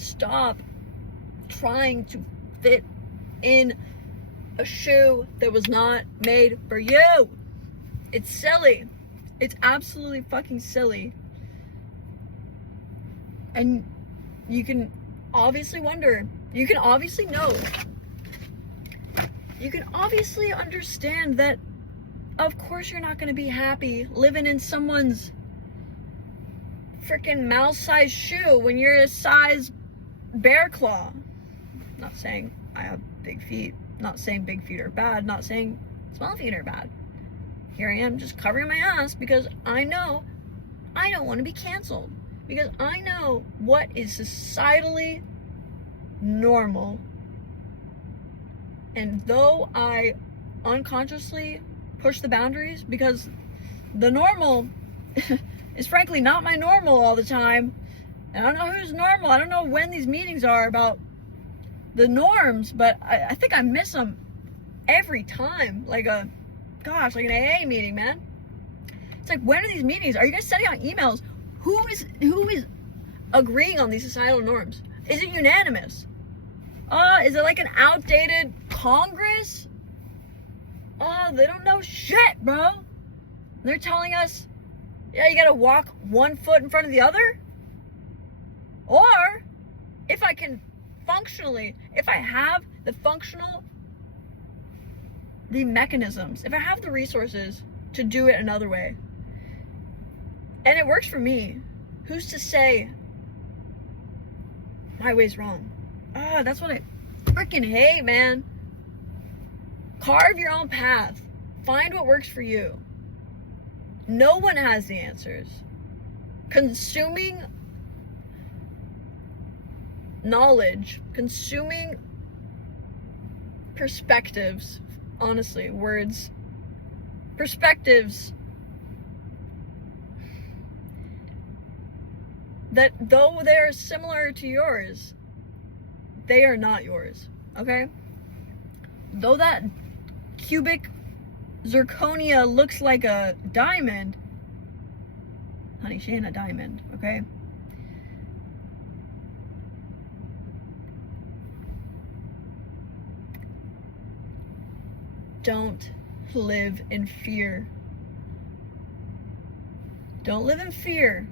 Stop trying to fit in a shoe that was not made for you. It's silly. It's absolutely fucking silly. And you can obviously wonder, you can obviously know, you can obviously understand that of course you're not going to be happy living in someone's freaking mouse-sized shoe when you're a size bear claw. Not saying I have big feet, not saying big feet are bad, not saying small feet are bad. Here I am just covering my ass because I know I don't want to be canceled. Because I know what is societally normal. And though I unconsciously push the boundaries, because the normal is frankly not my normal all the time. And I don't know who's normal. I don't know when these meetings are about the norms, but I think I miss them every time. Like an AA meeting, man. It's like, when are these meetings? Are you guys sending out emails? Who is agreeing on these societal norms? Is it unanimous? Is it like an outdated Congress? They don't know shit, bro. They're telling us, yeah, you gotta walk one foot in front of the other? Or, if I can functionally, if I have the mechanisms, if I have the resources to do it another way, and it works for me, who's to say my way's wrong? That's what I freaking hate, man. Carve your own path. Find what works for you. No one has the answers. Consuming knowledge, consuming perspectives, honestly, perspectives that though they are similar to yours, they are not yours, okay? Though that cubic zirconia looks like a diamond, honey, she ain't a diamond, okay? Don't live in fear. Don't live in fear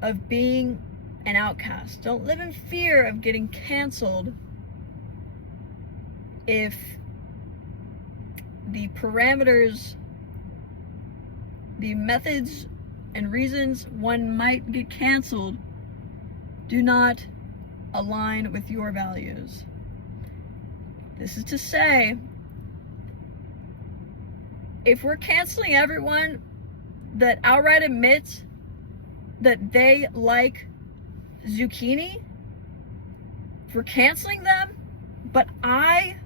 of being an outcast. Don't live in fear of getting canceled if the parameters, the methods and reasons one might get canceled do not align with your values. This is to say, if we're canceling everyone that outright admits that they like zucchini, if we're canceling them, but I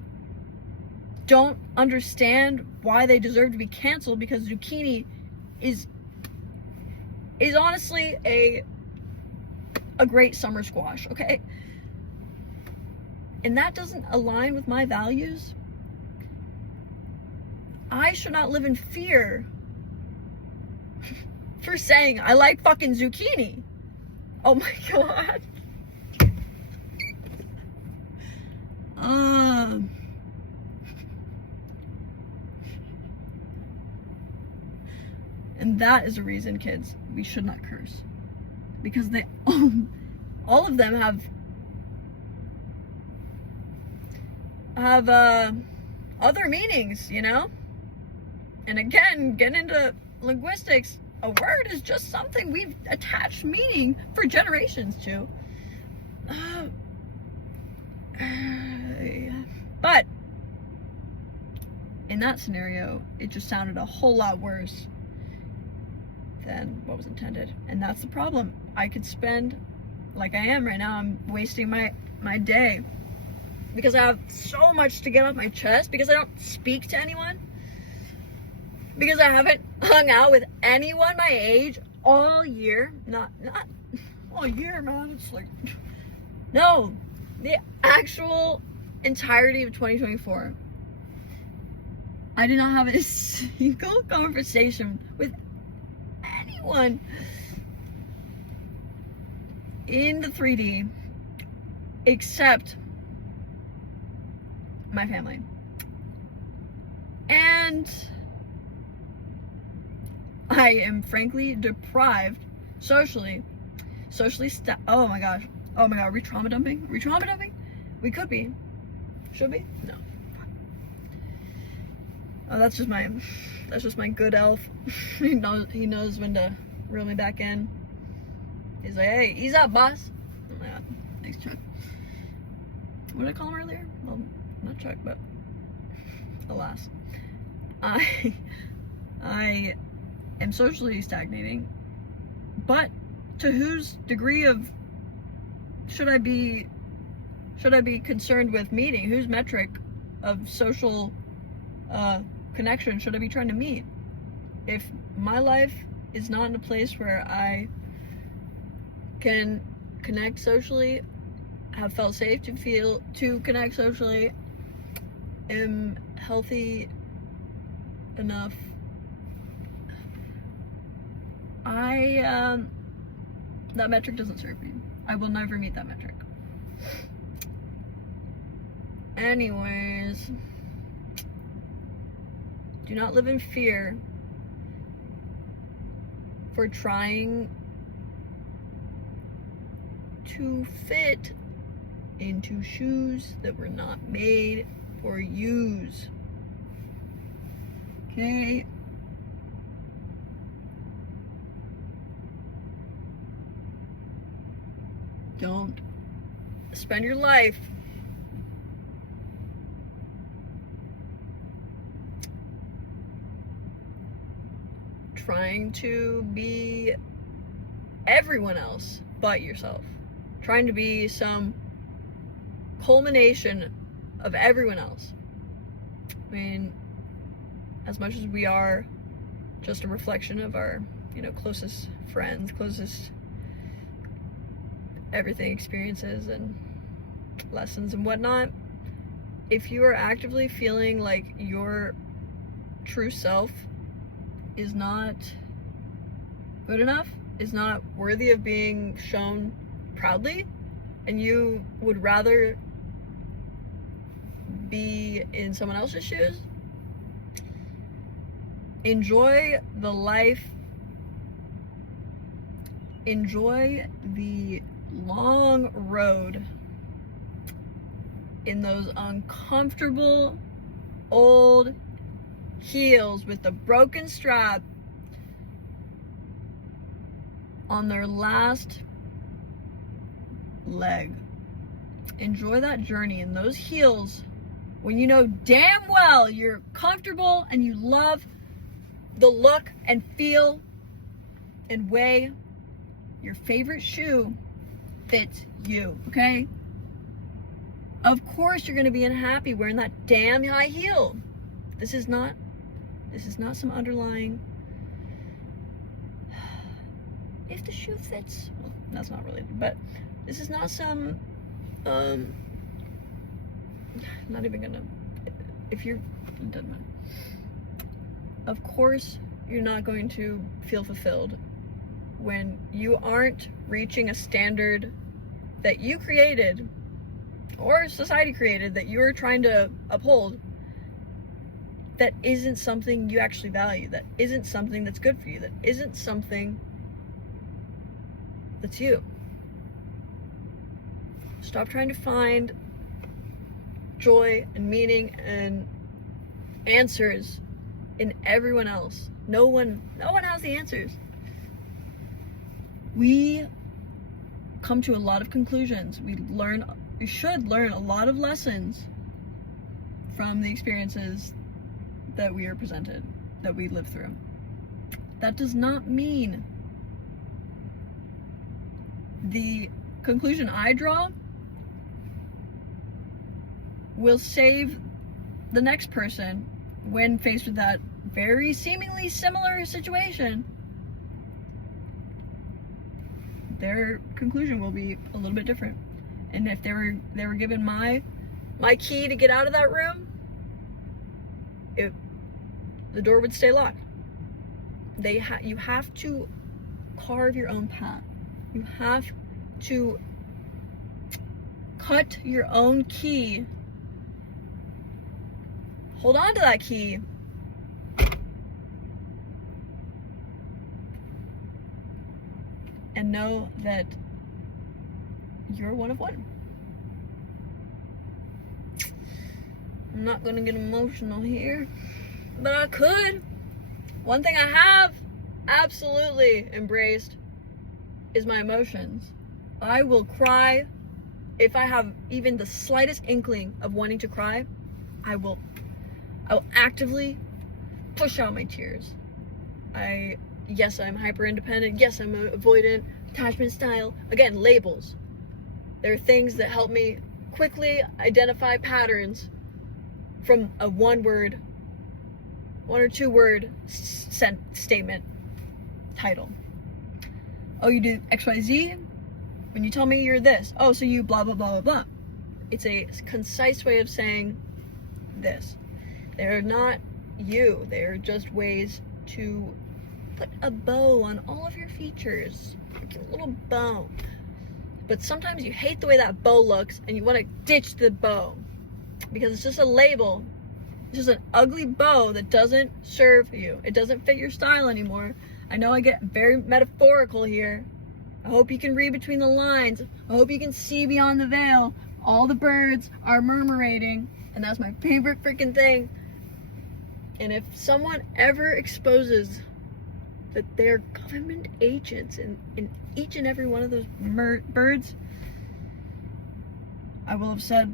don't understand why they deserve to be canceled, because zucchini is honestly a great summer squash, okay? And that doesn't align with my values. I should not live in fear for saying I like fucking zucchini. Oh my god. And that is a reason, kids, we should not curse. Because they all of them have other meanings, you know? And again, getting into linguistics, a word is just something we've attached meaning for generations to. But in that scenario, it just sounded a whole lot worse than what was intended. And that's the problem. I could spend, like I am right now, I'm wasting my day because I have so much to get off my chest, because I don't speak to anyone, because I haven't hung out with anyone my age all year. Not all year, man. It's like, no, the actual entirety of 2024. I did not have a single conversation with anyone in the 3D except my family. And I am frankly deprived socially. Oh my gosh. Oh my god, are we trauma dumping? Are we trauma dumping? We could be. Should be? No. Oh, that's just my good elf. he knows when to reel me back in. He's like, hey, ease up, boss. Oh my god. Thanks, Chuck. What did I call him earlier? Well, not Chuck, but alas. I am socially stagnating, but to whose degree of should I be concerned with meeting? Whose metric of social connection should I be trying to meet? If my life is not in a place where I can connect socially, have felt safe to connect socially, am healthy enough, that metric doesn't serve me. I will never meet that metric. Anyways, do not live in fear for trying to fit into shoes that were not made for yous. Okay? Don't spend your life trying to be everyone else but yourself. Trying to be some culmination of everyone else. I mean, as much as we are just a reflection of our, closest friends, closest everything experiences and lessons and whatnot, if you are actively feeling like your true self is not good enough, is not worthy of being shown proudly, and you would rather be in someone else's shoes, enjoy the life, enjoy the long road in those uncomfortable old heels with the broken strap on their last leg. Enjoy that journey in those heels when you know damn well you're comfortable and you love the look and feel and way your favorite shoe fits you, okay? Of course you're going to be unhappy wearing that damn high heel. This is not some underlying, if the shoe fits, well, that's not really, but this is not some, not even gonna, if you're, it doesn't matter. Of course you're not going to feel fulfilled when you aren't reaching a standard that you created or society created that you're trying to uphold, that isn't something you actually value, that isn't something that's good for you, that isn't something that's you. Stop trying to find joy and meaning and answers in everyone else. No one has the answers. We come to a lot of conclusions. We should learn a lot of lessons from the experiences that we are presented, that we live through. That does not mean the conclusion I draw will save the next person when faced with that very seemingly similar situation. Their conclusion will be a little bit different. And if they were given my key to get out of that room, the door would stay locked. You have to carve your own path. You have to cut your own key. Hold on to that key. And know that you're one of one. I'm not gonna get emotional here, but I could. One thing I have absolutely embraced is my emotions. I will cry if I have even the slightest inkling of wanting to cry. I will actively push out my tears. Yes, I'm hyper independent. Yes, I'm avoidant, attachment style. Again, labels. There are things that help me quickly identify patterns from a one or two word statement title. Oh, you do XYZ? When you tell me you're this. Oh, so you blah, blah, blah, blah, blah. It's a concise way of saying this. They're not you. They're just ways to put a bow on all of your features. Like a little bow. But sometimes you hate the way that bow looks and you want to ditch the bow. Because it's just a label. It's just an ugly bow that doesn't serve you. It doesn't fit your style anymore. I know I get very metaphorical here. I hope you can read between the lines. I hope you can see beyond the veil. All the birds are murmurating, and that's my favorite freaking thing. And if someone ever exposes that they're government agents in each and every one of those birds, I will have said,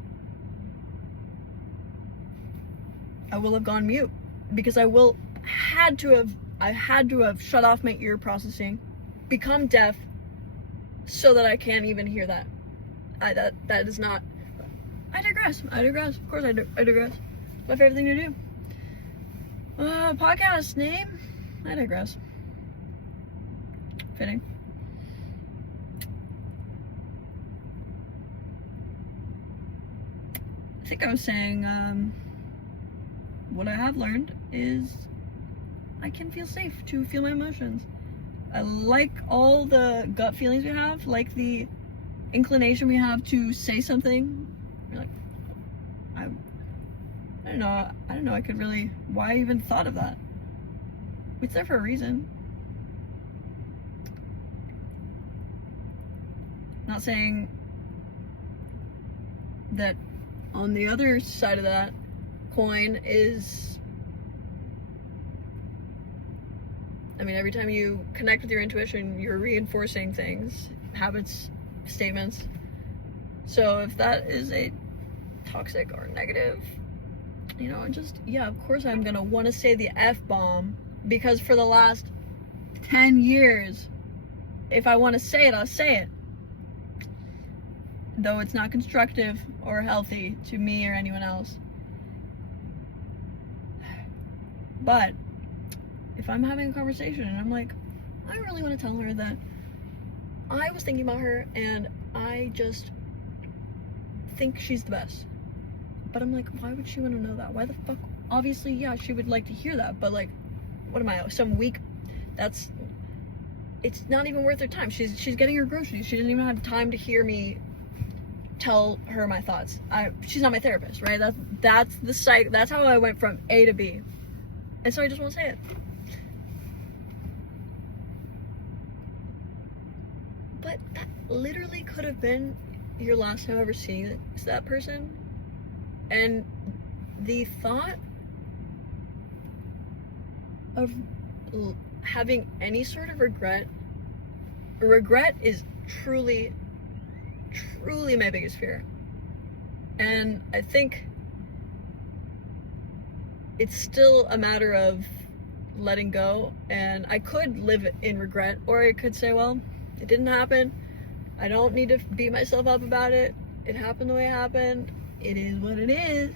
I will have gone mute, because I had to have shut off my ear processing, become deaf, so that I can't even hear that. That is not. I digress. Of course I digress. It's my favorite thing to do. Podcast name? I digress. Fitting. I think I was saying, what I have learned is I can feel safe to feel my emotions. I like all the gut feelings we have, like the inclination we have to say something. Like, I don't know, I could really, why I even thought of that? It's there for a reason. Not saying that on the other side of that coin is, I mean, every time you connect with your intuition, you're reinforcing things, habits, statements. So if that is a toxic or negative, of course I'm gonna want to say the F-bomb, because for the last 10 years, if I want to say it, I'll say it. Though it's not constructive or healthy to me or anyone else. But if I'm having a conversation and I'm like, I really want to tell her that I was thinking about her and I just think she's the best. But I'm like, why would she want to know that? Why the fuck? Obviously, yeah, she would like to hear that, but like, what am I, some weak? It's not even worth her time. She's getting her groceries. She doesn't even have time to hear me tell her my thoughts. She's not my therapist, right? That's the cycle. That's how I went from A to B. And so I just want to say it. But that literally could have been your last time ever seeing that person. And the thought of having any sort of regret is truly my biggest fear. And I think it's still a matter of letting go. And I could live in regret, or I could say, well, it didn't happen. I don't need to beat myself up about it. It happened the way it happened. It is what it is.